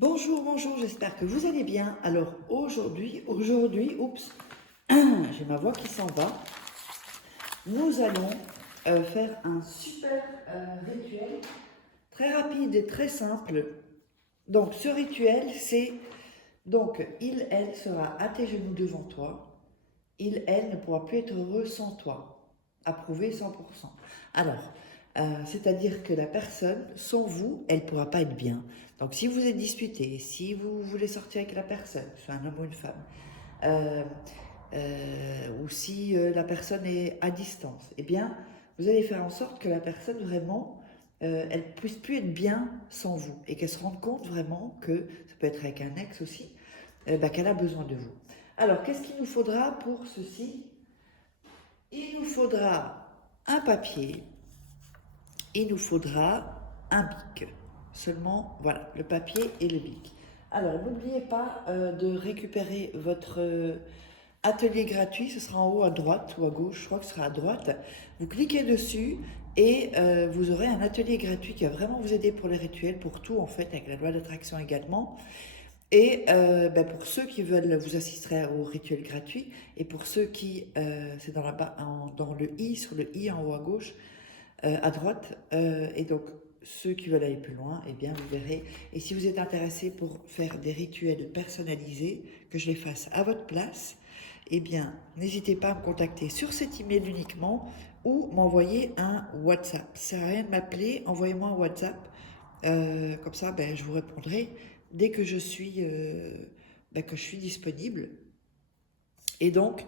Bonjour, bonjour, j'espère que vous allez bien. Alors aujourd'hui, oups, j'ai ma voix qui s'en va. Nous allons faire un super rituel très rapide et très simple. Donc ce rituel, c'est donc elle sera à tes genoux devant toi. Elle ne pourra plus être heureux sans toi. Approuvé 100%. Alors, c'est-à-dire que la personne, sans vous, elle ne pourra pas être bien. Donc, si vous êtes disputé, si vous voulez sortir avec la personne, soit un homme ou une femme, euh, ou si la personne est à distance, eh bien, vous allez faire en sorte que la personne vraiment, elle ne puisse plus être bien sans vous et qu'elle se rende compte vraiment que, ça peut être avec un ex aussi, qu'elle a besoin de vous. Alors, qu'est-ce qu'il nous faudra pour ceci? Il nous faudra un papier, il nous faudra un bic. Seulement, voilà, le papier et le bic. Alors, n'oubliez pas de récupérer votre atelier gratuit, ce sera en haut à droite ou à gauche, je crois que ce sera à droite. Vous cliquez dessus et vous aurez un atelier gratuit qui va vraiment vous aider pour les rituels, pour tout en fait, avec la loi d'attraction également. Et pour ceux qui veulent, vous assisterez au rituel gratuit. Et pour ceux qui, c'est dans le i, sur le i en haut à gauche, à droite. Et donc, ceux qui veulent aller plus loin, eh bien, vous verrez. Et si vous êtes intéressé pour faire des rituels personnalisés, que je les fasse à votre place, eh bien, n'hésitez pas à me contacter sur cet email uniquement ou m'envoyer un WhatsApp. Ça sert à rien de m'appeler, envoyez-moi un WhatsApp. Comme ça, je vous répondrai dès que que je suis disponible. Et donc,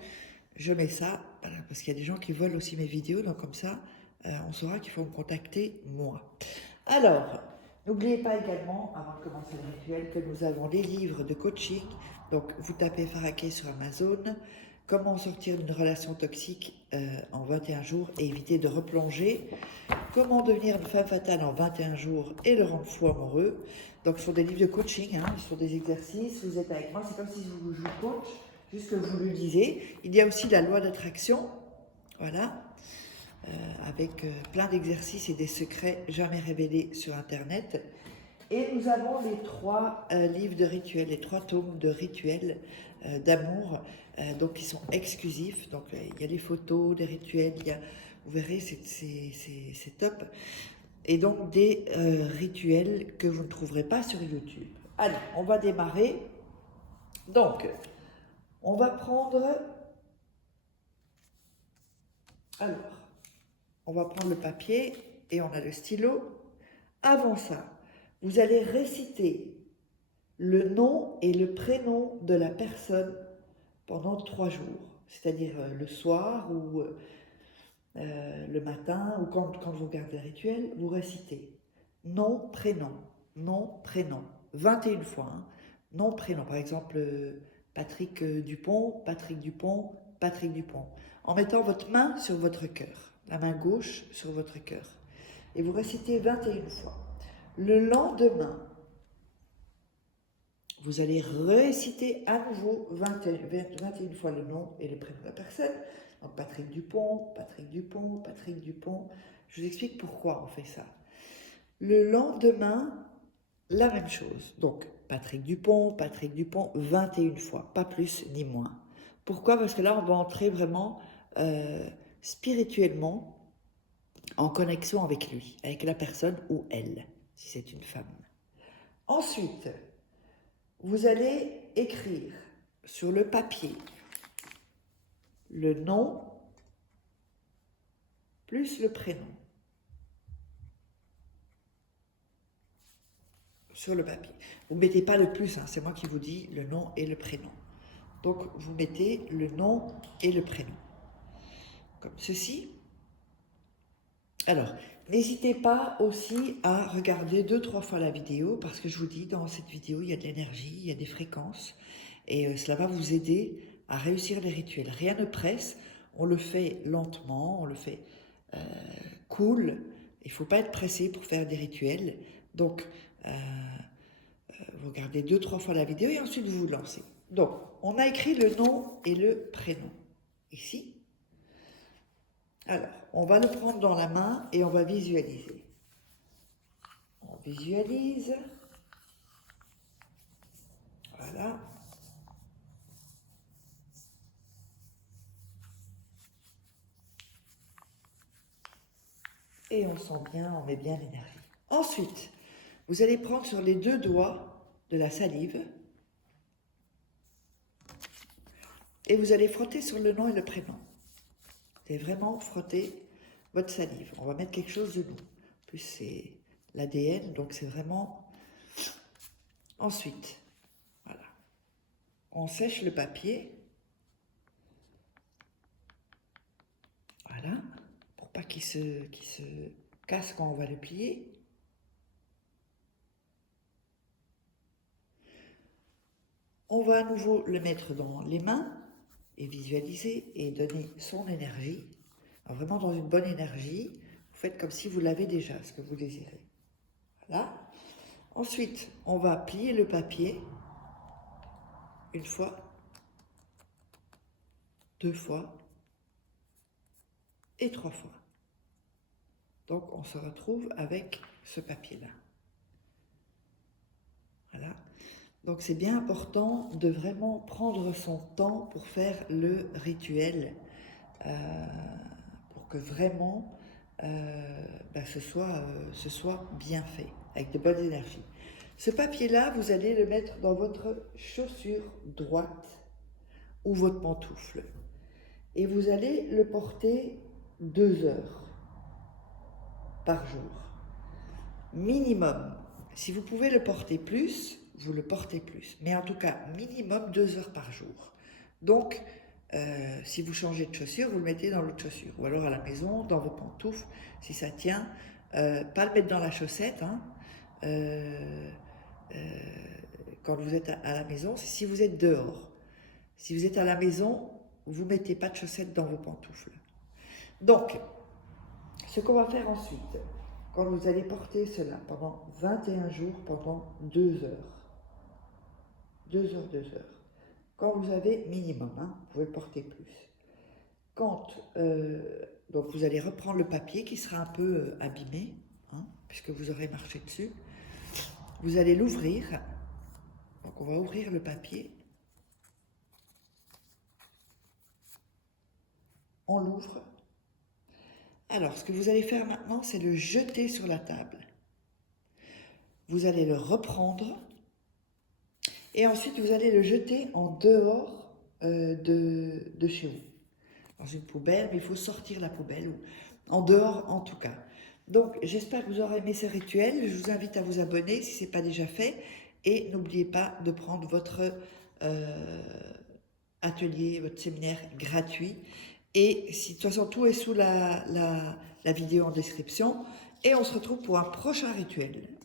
je mets ça, voilà, parce qu'il y a des gens qui volent aussi mes vidéos, donc comme ça, on saura qu'il faut me contacter moi. Alors, n'oubliez pas également, avant de commencer le rituel, que nous avons les livres de coaching. Donc, vous tapez Faraké sur Amazon, comment sortir d'une relation toxique en 21 jours et éviter de replonger, comment devenir une femme fatale en 21 jours et le rendre fou amoureux. Donc, ce sont des livres de coaching, hein, ce sont des exercices, vous êtes avec moi, c'est comme si je vous coach, juste que vous le lisez. Il y a aussi la loi d'attraction, voilà, avec plein d'exercices et des secrets jamais révélés sur Internet. Et nous avons les trois livres de rituels, les trois tomes de rituels d'amour, donc qui sont exclusifs. Donc il y a les photos, les rituels, vous verrez, c'est top. Et donc des rituels que vous ne trouverez pas sur YouTube. Allez, on va démarrer. Donc, on va prendre... Alors, on va prendre le papier et on a le stylo. Avant ça, vous allez réciter le nom et le prénom de la personne pendant 3 jours. C'est-à-dire le soir ou le matin ou quand vous regardez le rituel, vous récitez nom, prénom, nom, prénom. 21 fois. Hein. Nom, prénom. Par exemple, Patrick Dupont, Patrick Dupont, Patrick Dupont. En mettant votre main sur votre cœur, la main gauche sur votre cœur. Et vous récitez 21 fois. Le lendemain, vous allez réciter à nouveau 21 fois le nom et le prénom de la personne. Donc Patrick Dupont, Patrick Dupont, Patrick Dupont. Je vous explique pourquoi on fait ça. Le lendemain, la même chose. Donc Patrick Dupont, 21 fois, pas plus ni moins. Pourquoi? Parce que là, on va entrer vraiment spirituellement en connexion avec lui, avec la personne ou elle, si c'est une femme. Ensuite, vous allez écrire sur le papier le nom plus le prénom sur le papier. Vous ne mettez pas le plus, hein, c'est moi qui vous dis le nom et le prénom. Donc vous mettez le nom et le prénom. Comme ceci. Alors, n'hésitez pas aussi à regarder 2-3 fois la vidéo parce que je vous dis, dans cette vidéo, il y a de l'énergie, il y a des fréquences et cela va vous aider à réussir les rituels. Rien ne presse, on le fait lentement, on le fait cool. Il ne faut pas être pressé pour faire des rituels. Donc, vous regardez 2-3 fois la vidéo et ensuite vous vous lancez. Donc, on a écrit le nom et le prénom ici. Alors, on va le prendre dans la main et on va visualiser. On visualise. et on sent bien, on met bien l'énergie. Ensuite, vous allez prendre sur les 2 doigts de la salive et vous allez frotter sur le nom et le prénom. Vous allez vraiment frotter votre salive. On va mettre quelque chose de nous. En plus, c'est l'ADN, donc c'est vraiment... Ensuite, voilà. On sèche le papier. Voilà. Pour pas qu'il se casse quand on va le plier. On va à nouveau le mettre dans les mains et visualiser et donner son énergie. Alors vraiment dans une bonne énergie. Vous faites comme si vous l'avez déjà, ce que vous désirez. Voilà. Ensuite, on va plier le papier 1 fois, 2 fois et 3 fois. Donc, on se retrouve avec ce papier-là. Voilà. Donc, c'est bien important de vraiment prendre son temps pour faire le rituel, pour que vraiment ce soit bien fait, avec de bonnes énergies. Ce papier-là, vous allez le mettre dans votre chaussure droite ou votre pantoufle. Et vous allez le porter 2 heures par jour. Minimum. Si vous pouvez le porter plus, vous le portez plus. Mais en tout cas, minimum 2 heures par jour. Donc, si vous changez de chaussure, vous le mettez dans l'autre chaussure. Ou alors à la maison, dans vos pantoufles, si ça tient. Pas le mettre dans la chaussette, hein. Quand vous êtes à la maison, c'est si vous êtes dehors. Si vous êtes à la maison, vous ne mettez pas de chaussettes dans vos pantoufles. Donc, ce qu'on va faire ensuite, quand vous allez porter cela pendant 21 jours, pendant 2 heures. 2 heures, 2 heures. Quand vous avez minimum, hein, vous pouvez le porter plus. Donc vous allez reprendre le papier qui sera un peu abîmé, hein, puisque vous aurez marché dessus. Vous allez l'ouvrir. Donc on va ouvrir le papier. On l'ouvre. Alors, ce que vous allez faire maintenant, c'est le jeter sur la table. Vous allez le reprendre. Et ensuite, vous allez le jeter en dehors de chez vous. Dans une poubelle, mais il faut sortir la poubelle. En dehors, en tout cas. Donc, j'espère que vous aurez aimé ce rituel. Je vous invite à vous abonner si ce n'est pas déjà fait. Et n'oubliez pas de prendre votre atelier, votre séminaire gratuit. Et si, de toute façon, tout est sous la vidéo en description. Et on se retrouve pour un prochain rituel.